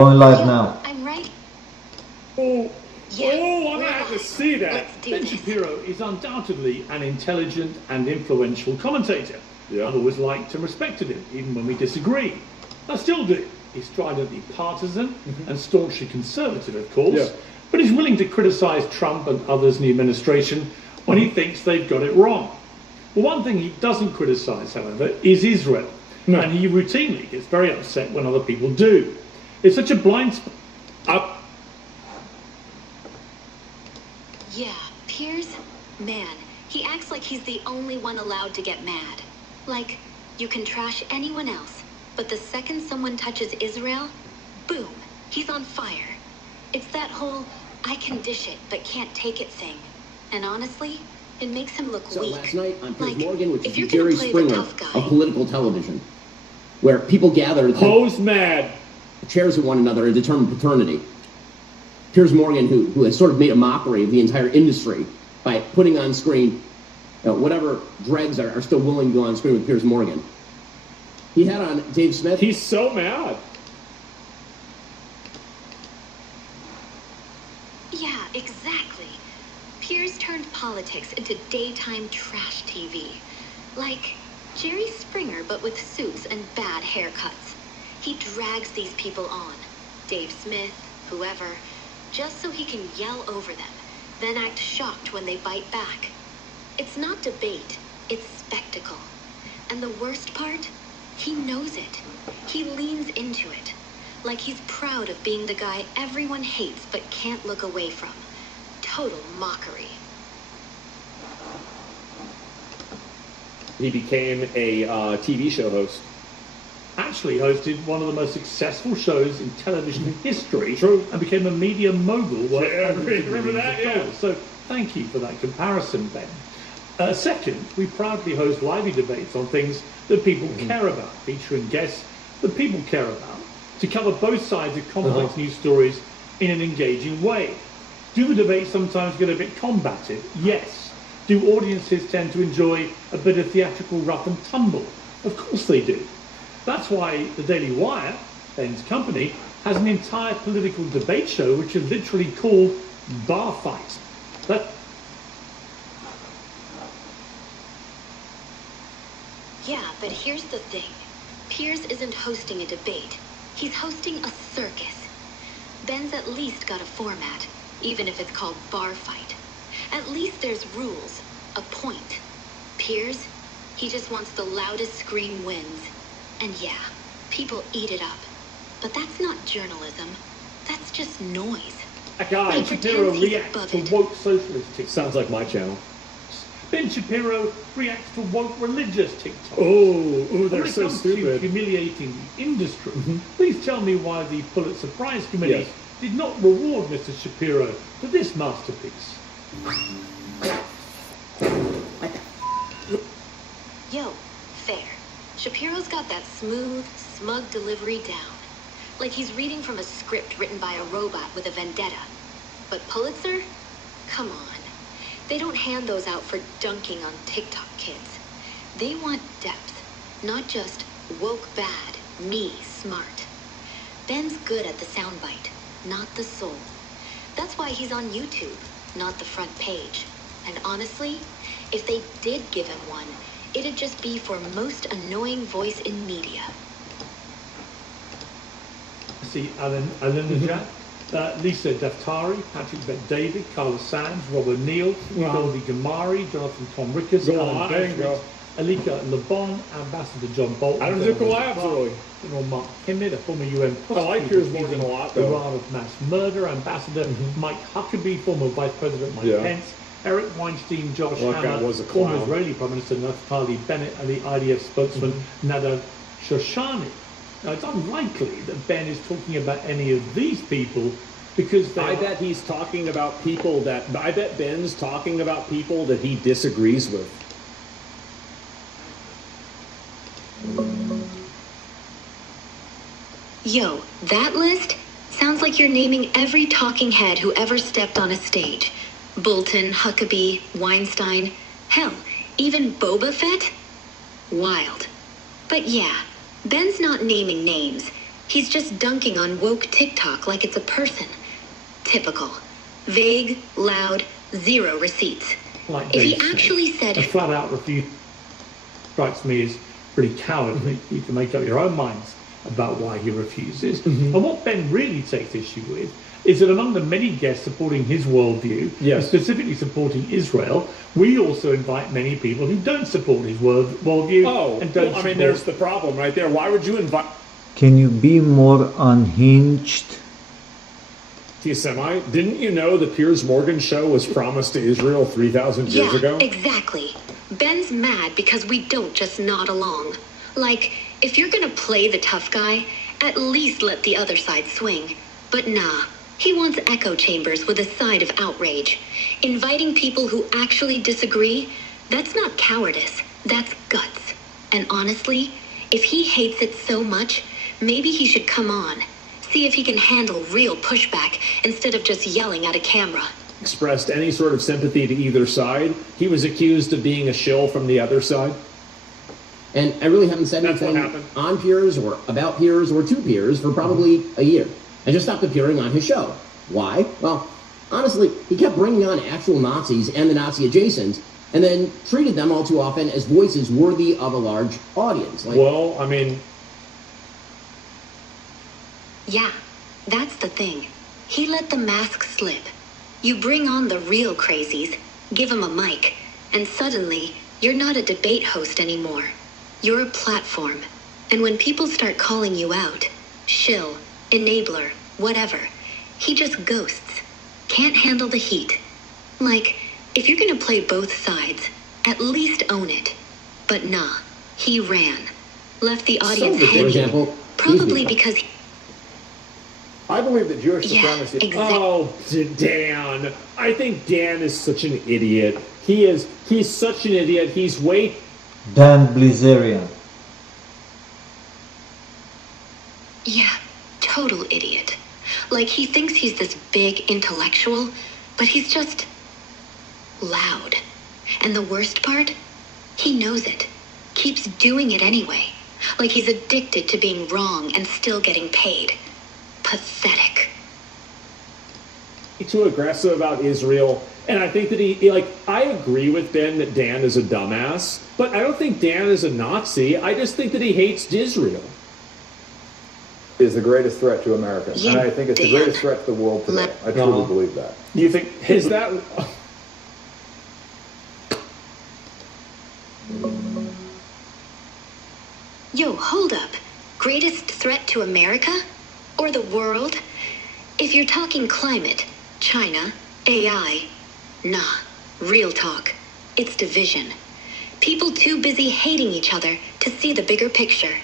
Going live now. I'm right. Oh, Yeah, I'm gonna have to see that. Let's do Ben this. Shapiro is undoubtedly an intelligent and influential commentator. Yeah. I've always liked and respected him, even when we disagree. I still do. He's stridently partisan and staunchly conservative, of course, Yeah. but he's willing to criticize Trump and others in the administration when he thinks they've got it wrong. Well, one thing he doesn't criticize, however, is Israel. No. And he routinely gets very upset when other people do. It's such a blind spot. Yeah, Piers, man, he acts like he's the only one allowed to get mad. Like, you can trash anyone else, but the second someone touches Israel, boom, he's on fire. It's that whole, I can dish it but can't take it thing. And honestly, it makes him look So weak. last night on Piers Like, Morgan, which if is you're the gonna Jerry play the Springer tough guy- of political television, where people gather Poe's mad. chairs at one another and determine paternity. Piers Morgan, who has sort of made a mockery of the entire industry by putting on screen whatever dregs are still willing to go on screen with Piers Morgan. He had on Dave Smith. He's so mad. Yeah, exactly. Piers turned politics into daytime trash TV. Like Jerry Springer, but with suits and bad haircuts. He drags these people on, Dave Smith, whoever, just so he can yell over them, then act shocked when they bite back. It's not debate, it's spectacle. And the worst part? He knows it. He leans into it. Like he's proud of being the guy everyone hates but can't look away from. Total mockery. He became a TV show host. Actually hosted one of the most successful shows in television history. True. And became a media mogul worth Yeah, hundreds of remember millions that, of yeah. dollars. So thank you for that comparison, Ben. Second, we proudly host lively debates on things that people care about, featuring guests that people care about, to cover both sides of complex news stories in an engaging way. Do the debates sometimes get a bit combative? Yes. Do audiences tend to enjoy a bit of theatrical rough and tumble? Of course they do. That's why the Daily Wire, Ben's company, has an entire political debate show which is literally called Bar Fight. Yeah, but here's the thing. Piers isn't hosting a debate. He's hosting a circus. Ben's at least got a format, even if it's called bar fight. At least there's rules, a point. Piers, he just wants the loudest scream wins. And yeah, people eat it up. But that's not journalism. That's just noise. That guy, He Shapiro, pretends he's reacts above to it. woke socialist TikTok. Sounds like my channel. Ben Shapiro reacts to woke religious TikTok. Oh, they're when it so comes to stupid. humiliating the industry, please tell me why the Pulitzer Prize Committee Yes. did not reward Mr. Shapiro for this masterpiece. Yo, fair. Shapiro's got that smooth, smug delivery down. Like he's reading from a script written by a robot with a vendetta. But Pulitzer? Come on. They don't hand those out for dunking on TikTok kids. They want depth, not just woke bad, me smart. Ben's good at the soundbite, not the soul. That's why he's on YouTube, not the front page. And honestly, if they did give him one, it'd just be for most annoying voice in media. See Alan Najat, Lisa Daftari, Patrick Bet-David, Carla Sands, Rob O'Neill, Goldie Gamari, Jonathan Tom Rickers, Go Alan on, there you go. Alika Lebon, Ambassador John Bolton, I don't do collabs, really. General Mark Kimmett, a former UN I like prosecutor Piers Morgan a lot, accusing though. Iran of mass murder, Ambassador Mike Huckabee, former Vice President Mike Yeah. Pence, Eric Weinstein, Josh Well, that guy Hammer, was a former clown. Israeli Prime Minister Naftali Bennett, and the IDF spokesman Nadav Shoshani. Now, it's unlikely that Ben is talking about any of these people because they I bet he's talking about people that... I bet Ben's talking about people that he disagrees with. Yo, that list sounds like you're naming every talking head who ever stepped on a stage. Bolton, Huckabee, Weinstein, hell, even Boba Fett? Wild. But yeah, Ben's not naming names. He's just dunking on woke TikTok like it's a person. Typical. Vague, loud, zero receipts. Like If he Dave said, actually said a flat-out refusal strikes me as pretty cowardly. You can make up your own minds about why he refuses. And what Ben really takes issue with is that among the many guests supporting his worldview, and specifically supporting Israel, we also invite many people who don't support his worldview and don't support... there's the problem right there. Why would you invite... Can you be more unhinged? Semi? Didn't you know the Piers Morgan show was promised to Israel 3,000 years ago? Yeah, exactly. Ben's mad because we don't just nod along. Like, if you're gonna play the tough guy, at least let the other side swing. But nah, he wants echo chambers with a side of outrage. Inviting people who actually disagree, that's not cowardice, that's guts. And honestly, if he hates it so much, maybe he should come on. See if he can handle real pushback instead of just yelling at a camera. Expressed any sort of sympathy to either side. He was accused of being a shill from the other side. And I really haven't said anything on Piers or about Piers or to Piers for probably a year. I just stopped appearing on his show. Why? Well, honestly, he kept bringing on actual Nazis and the Nazi adjacent, and then treated them all too often as voices worthy of a large audience. Yeah, that's the thing. He let the mask slip. You bring on the real crazies, give them a mic, and suddenly, you're not a debate host anymore. You're a platform. And when people start calling you out, shill, enabler, whatever, he just ghosts. Can't handle the heat. Like, if you're gonna play both sides, at least own it. But nah, he ran. Left the audience hanging. Probably because he... I believe that Jewish supremacy... exactly. Oh, Dan. I think Dan is such an idiot. He's such an idiot. He's way... Dan Blizzarian. Yeah, total idiot. Like, he thinks he's this big intellectual, but he's just... loud. And the worst part? He knows it. Keeps doing it anyway. Like he's addicted to being wrong and still getting paid. Pathetic. Too aggressive about Israel, and I think that I agree with Ben that Dan is a dumbass, but I don't think Dan is a Nazi. I just think that he hates Israel. Is the greatest threat to America, and I think it's the greatest threat to the world today. I truly believe that. Do you think is that? Yo, hold up. Greatest threat to America? Or the world? If you're talking climate, China, AI, nah, real talk. It's division. People too busy hating each other to see the bigger picture.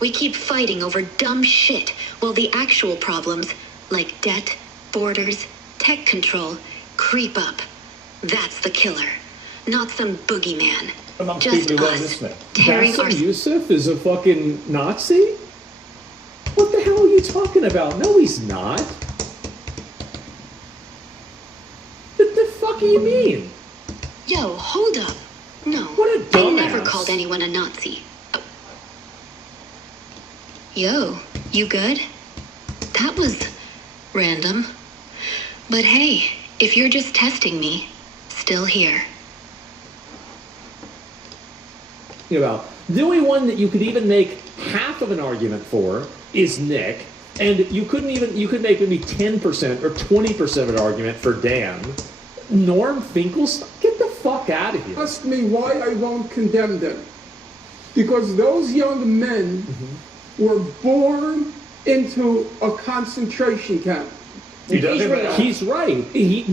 We keep fighting over dumb shit while the actual problems, like debt, borders, tech control, creep up. That's the killer. Not some boogeyman. Just us tearing our... Yusuf is a fucking Nazi? What the hell are you talking about? No, he's not. What the fuck do you mean? Yo, hold up. No, what a dumbass. I never called anyone a Nazi. Oh. Yo, you good? That was random. But hey, if you're just testing me, still here. About the only one that you could even make half of an argument for is Nick, and you could make maybe 10% or 20% of an argument for Dan. Norm Finkelstein, get the fuck out of here. Ask me why I won't condemn them. Because those young men were born into a concentration camp. He's right.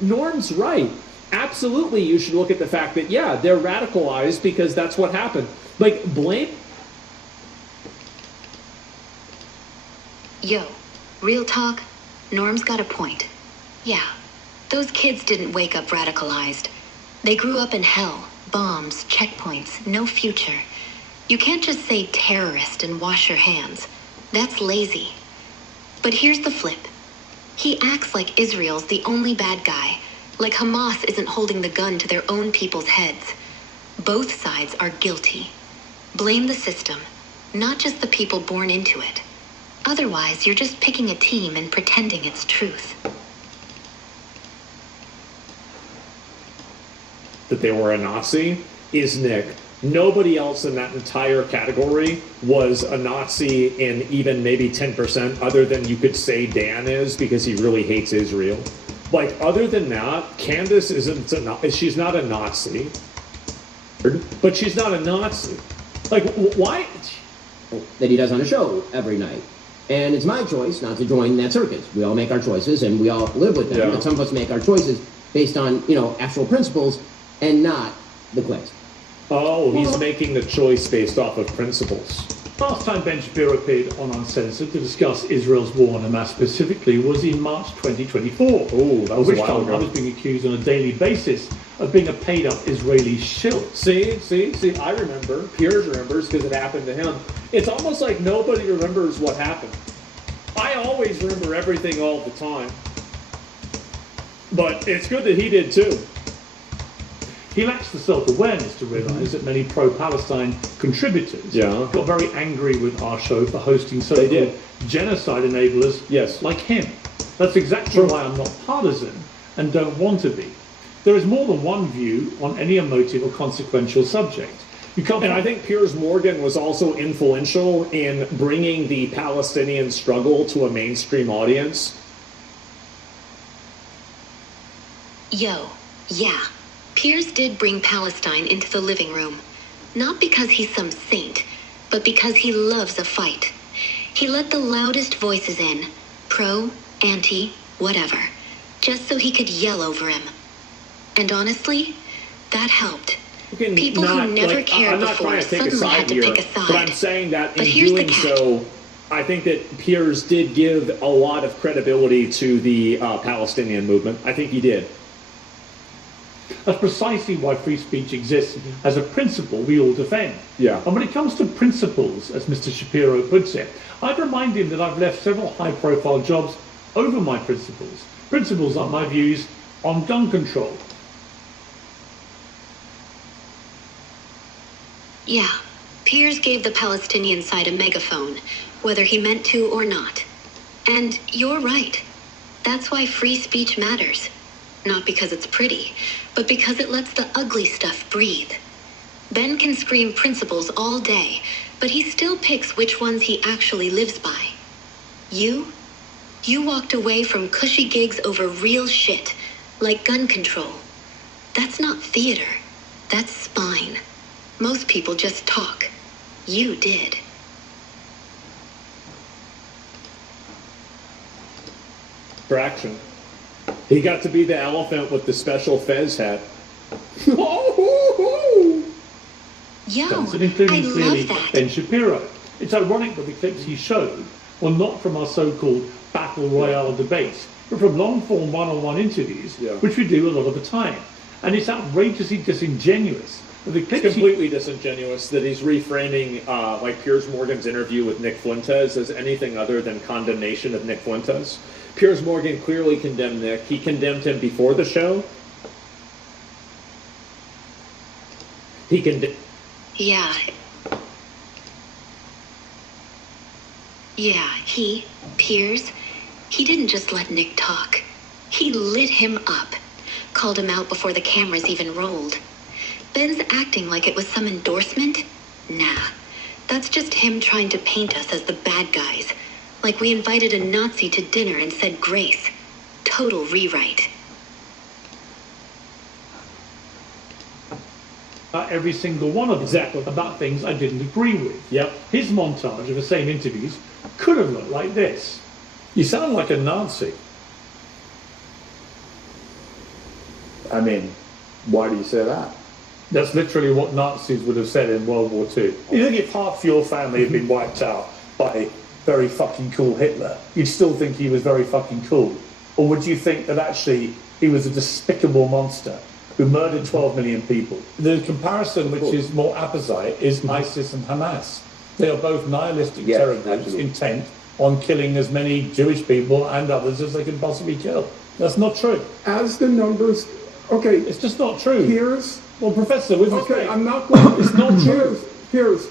Norm's right. Absolutely, you should look at the fact that, yeah, they're radicalized because that's what happened. Like, blame... Yo, real talk, Norm's got a point. Yeah, those kids didn't wake up radicalized. They grew up in hell, bombs, checkpoints, no future. You can't just say terrorist and wash your hands. That's lazy. But here's the flip. He acts like Israel's the only bad guy. Like Hamas isn't holding the gun to their own people's heads. Both sides are guilty. Blame the system, not just the people born into it. Otherwise, you're just picking a team and pretending it's truth. That they were a Nazi is Nick. Nobody else in that entire category was a Nazi in even maybe 10%, other than you could say Dan is, because he really hates Israel. Like, other than that, Candace she's not a Nazi. But she's not a Nazi. Like, why? That he does on a show every night. And it's my choice not to join that circus. We all make our choices, and we all live with them. Yeah. But some of us make our choices based on, actual principles and not the clicks. Oh, he's making the choice based off of principles. Last time Ben Shapiro appeared on Uncensored to discuss Israel's war on Hamas specifically was in March 2024. Oh, that was a which while time ago. I was being accused on a daily basis of being a paid-up Israeli shill. See, I remember. Piers remembers because it happened to him. It's almost like nobody remembers what happened. I always remember everything all the time. But it's good that he did too. He lacks the self-awareness to realize that many pro-Palestine contributors Yeah. got very angry with our show for hosting They so-called did. genocide enablers Yes. like him. That's exactly why I'm not partisan and don't want to be. There is more than one view on any emotive or consequential subject. You can't. And I think Piers Morgan was also influential in bringing the Palestinian struggle to a mainstream audience. Yo, yeah. Piers did bring Palestine into the living room. Not because he's some saint, but because he loves a fight. He let the loudest voices in, pro, anti, whatever, just so he could yell over him. And honestly, that helped. People who never cared I'm not before trying to take a suddenly side had to here, pick a side. but I'm saying that in But here's the doing catch. so, I think that Piers did give a lot of credibility to the Palestinian movement. I think he did. That's precisely why free speech exists as a principle we all defend. Yeah. And when it comes to principles, as Mr. Shapiro puts it, I'd remind him that I've left several high-profile jobs over my principles. Principles like my views on gun control. Yeah, Piers gave the Palestinian side a megaphone, whether he meant to or not. And you're right. That's why free speech matters. Not because it's pretty, but because it lets the ugly stuff breathe. Ben can scream principles all day, but he still picks which ones he actually lives by. You walked away from cushy gigs over real shit, like gun control. That's not theater. That's spine. Most people just talk. You did. For action. He got to be the elephant with the special fez hat. Yo, And including I clearly love that. Ben Shapiro. It's ironic that the clips he showed were not from our so-called battle royale debates, but from long-form one-on-one interviews, which we do a lot of the time. And it's outrageously disingenuous. The clips It's completely disingenuous that he's reframing like Piers Morgan's interview with Nick Fuentes as anything other than condemnation of Nick Fuentes. Piers Morgan clearly condemned Nick. He condemned him before the show. He condemned... Yeah. Yeah, Piers, he didn't just let Nick talk. He lit him up. Called him out before the cameras even rolled. Ben's acting like it was some endorsement? Nah. That's just him trying to paint us as the bad guys. Like we invited a Nazi to dinner and said grace. Total rewrite. every single one of them about things I didn't agree with. Yep. His montage of the same interviews could have looked like this. You sound like a Nazi. I mean, why do you say that? That's literally what Nazis would have said in World War II. You think if half your family had been wiped out by very fucking cool Hitler, you'd still think he was very fucking cool? Or would you think that actually he was a despicable monster who murdered 12 million people? The comparison, which is more apposite, is ISIS and Hamas. They are both nihilistic terror groups intent on killing as many Jewish people and others as they can possibly kill. That's not true. As the numbers, okay, It's just not true. Piers. Well, Professor, with Okay, respect, I'm not going. It's not true. Piers.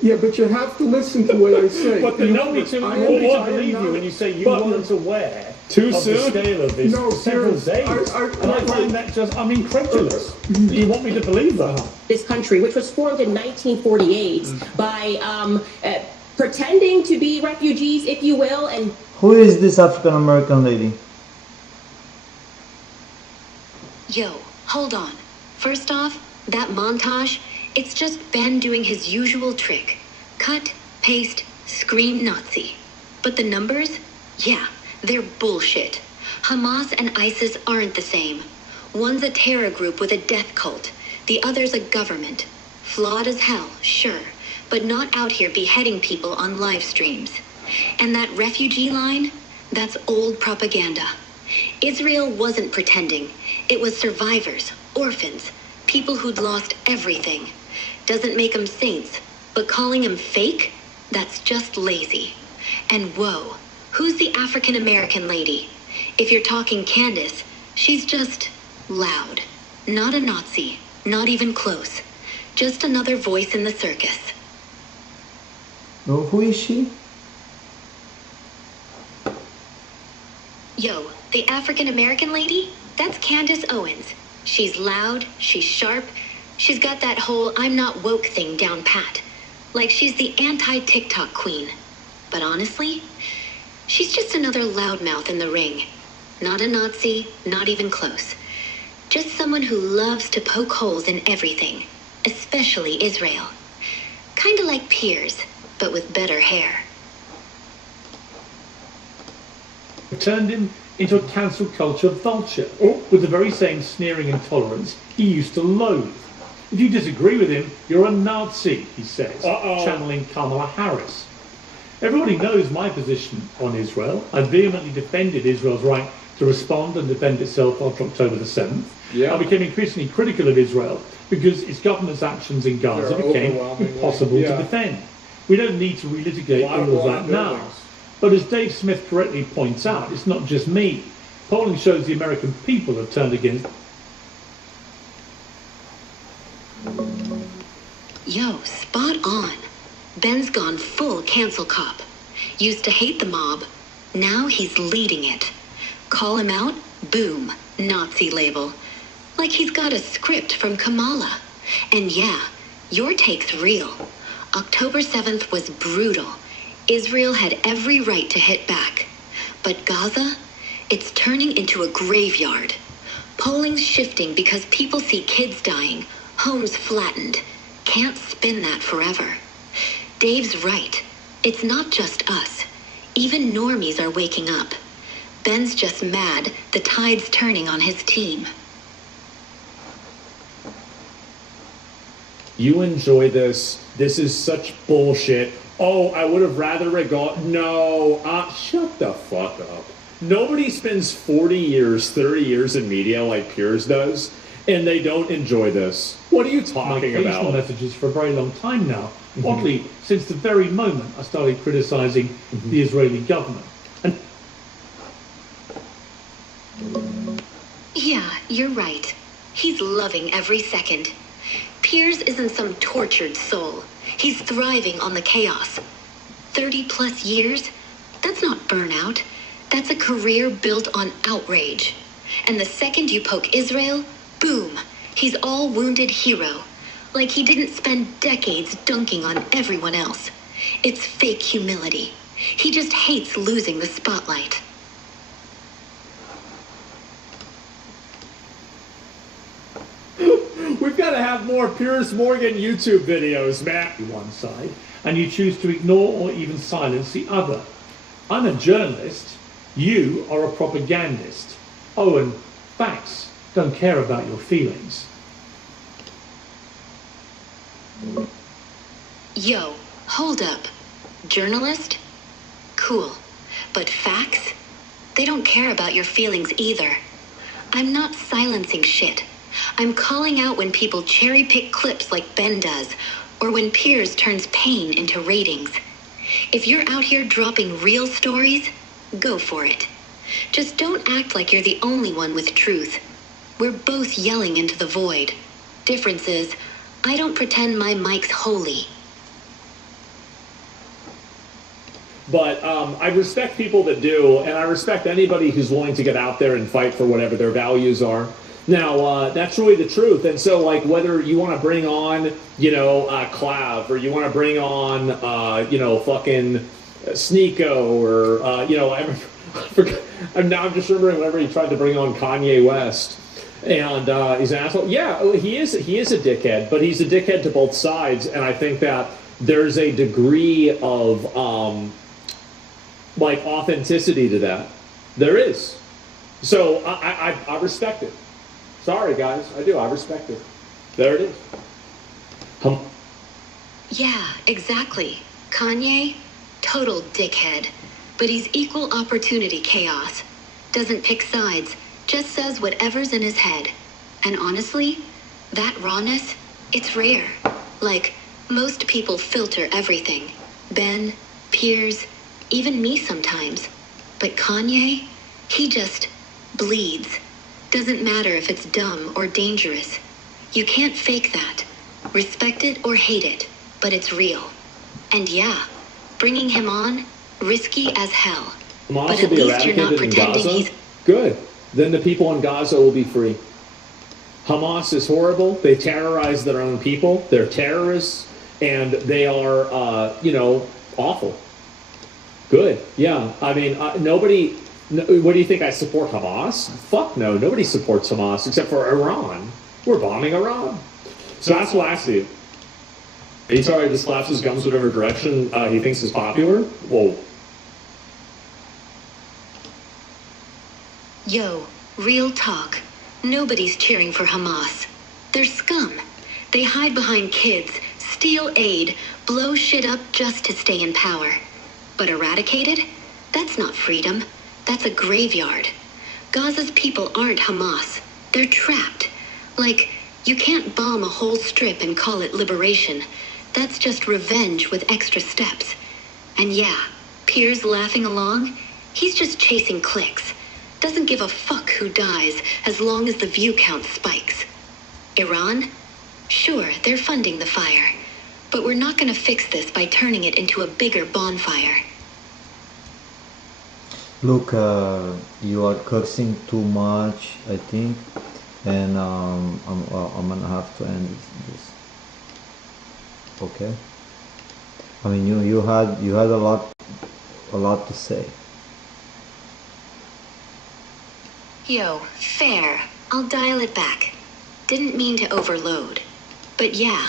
Yeah, but you have to listen to what I say. But the You want me to believe you when you say you weren't aware Too of soon? the scale of this No, for several Piers, days. And I find that just, I'm incredulous. You want me to believe that? This country, which was formed in 1948 by pretending to be refugees, if you will, and Who is this African American lady? Yo, hold on. First off, that montage, it's just Ben doing his usual trick. Cut, paste, scream Nazi. But the numbers? Yeah, they're bullshit. Hamas and ISIS aren't the same. One's a terror group with a death cult. The other's a government. Flawed as hell, sure, but not out here beheading people on live streams. And that refugee line? That's old propaganda. Israel wasn't pretending. It was survivors, orphans, people who'd lost everything. Doesn't make them saints, but calling them fake? That's just lazy. And whoa, who's the African American lady? If you're talking Candace, she's just loud. Not a Nazi, not even close. Just another voice in the circus. Oh, who is she? Yo, the African American lady? That's Candace Owens. She's loud, she's sharp, she's got that whole I'm not woke thing down pat. Like she's the anti-TikTok queen. But honestly, she's just another loudmouth in the ring. Not a Nazi, not even close. Just someone who loves to poke holes in everything, especially Israel. Kinda like Piers, but with better hair. Turned him into a cancel culture vulture with the very same sneering intolerance he used to loathe. If you disagree with him, you're a Nazi, he says, channeling Kamala Harris. Everybody knows my position on Israel. I vehemently defended Israel's right to respond and defend itself after October the 7th. Yeah. I became increasingly critical of Israel because its government's actions in Gaza They're became overwhelmingly- impossible yeah. to defend. We don't need to relitigate all of that now. But as Dave Smith correctly points out, it's not just me. Polling shows the American people have turned against. Yo, spot on. Ben's gone full cancel cop. Used to hate the mob. Now he's leading it. Call him out, boom, Nazi label. Like he's got a script from Kamala. And yeah, your take's real. October 7th was brutal. Israel had every right to hit back. But Gaza? It's turning into a graveyard. Polling's shifting because people see kids dying, homes flattened. Can't spin that forever. Dave's right. It's not just us. Even normies are waking up. Ben's just mad the tide's turning on his team. You enjoy this. This is such bullshit. Oh, I would have rather regard. No, shut the fuck up. Nobody spends 40 years, 30 years in media like Piers does, and they don't enjoy this. What are you talking My about? messages for a very long time now. Oddly, since the very moment I started criticizing the Israeli government. And Yeah, you're right. He's loving every second. Piers isn't some tortured soul. He's thriving on the chaos. 30 plus years? That's not burnout. That's a career built on outrage. And the second you poke Israel, boom, he's all wounded hero. Like he didn't spend decades dunking on everyone else. It's fake humility. He just hates losing the spotlight. We've got to have more Piers Morgan YouTube videos, Matt. one side, and you choose to ignore or even silence the other. I'm a journalist. You are a propagandist. Oh, and facts don't care about your feelings. Yo, hold up. Journalist? Cool. But facts? They don't care about your feelings either. I'm not silencing shit. I'm calling out when people cherry-pick clips like Ben does, or when Piers turns pain into ratings. If you're out here dropping real stories, go for it. Just don't act like you're the only one with truth. We're both yelling into the void. Difference is, I don't pretend my mic's holy. But I respect people that do, and I respect anybody who's willing to get out there and fight for whatever their values are. Now, that's really the truth. And so, like, whether you want to bring on, Clav, or you want to bring on, fucking Sneeko, or, now I'm just remembering whenever he tried to bring on Kanye West. And he's an asshole. Yeah, he is a dickhead, but he's a dickhead to both sides. And I think that there's a degree of, authenticity to that. There is. So I respect it. Sorry, guys. I do. I respect it. There it is. Yeah, exactly. Kanye, total dickhead. But he's equal opportunity chaos. Doesn't pick sides, just says whatever's in his head. And honestly, that rawness, it's rare. Like, most people filter everything. Ben, Piers, even me sometimes. But Kanye, he just bleeds. Doesn't matter if it's dumb or dangerous. You can't fake that. Respect it or hate it, but it's real. And yeah, bringing him on, risky as hell. Hamas But will at be least you're not eradicated in pretending Gaza? he's... Good. Then the people in Gaza will be free. Hamas is horrible. They terrorize their own people. They're terrorists, and they are, awful. Good. Yeah. I mean, nobody... What do you think? I support Hamas? Fuck no. Nobody supports Hamas except for Iran. We're bombing Iran. So that's what I see. He's already just slaps his gums whatever direction he thinks is popular. Whoa. Yo, real talk. Nobody's cheering for Hamas. They're scum. They hide behind kids, steal aid, blow shit up just to stay in power. But eradicated? That's not freedom. That's a graveyard. Gaza's people aren't Hamas. They're trapped. Like, you can't bomb a whole strip and call it liberation. That's just revenge with extra steps. And yeah, Piers laughing along, he's just chasing clicks. Doesn't give a fuck who dies as long as the view count spikes. Iran? Sure, they're funding the fire. But we're not gonna fix this by turning it into a bigger bonfire. Look, you are cursing too much, I think, and I'm gonna have to end this. Okay. I mean, you had a lot to say. Yo, fair. I'll dial it back. Didn't mean to overload. But yeah,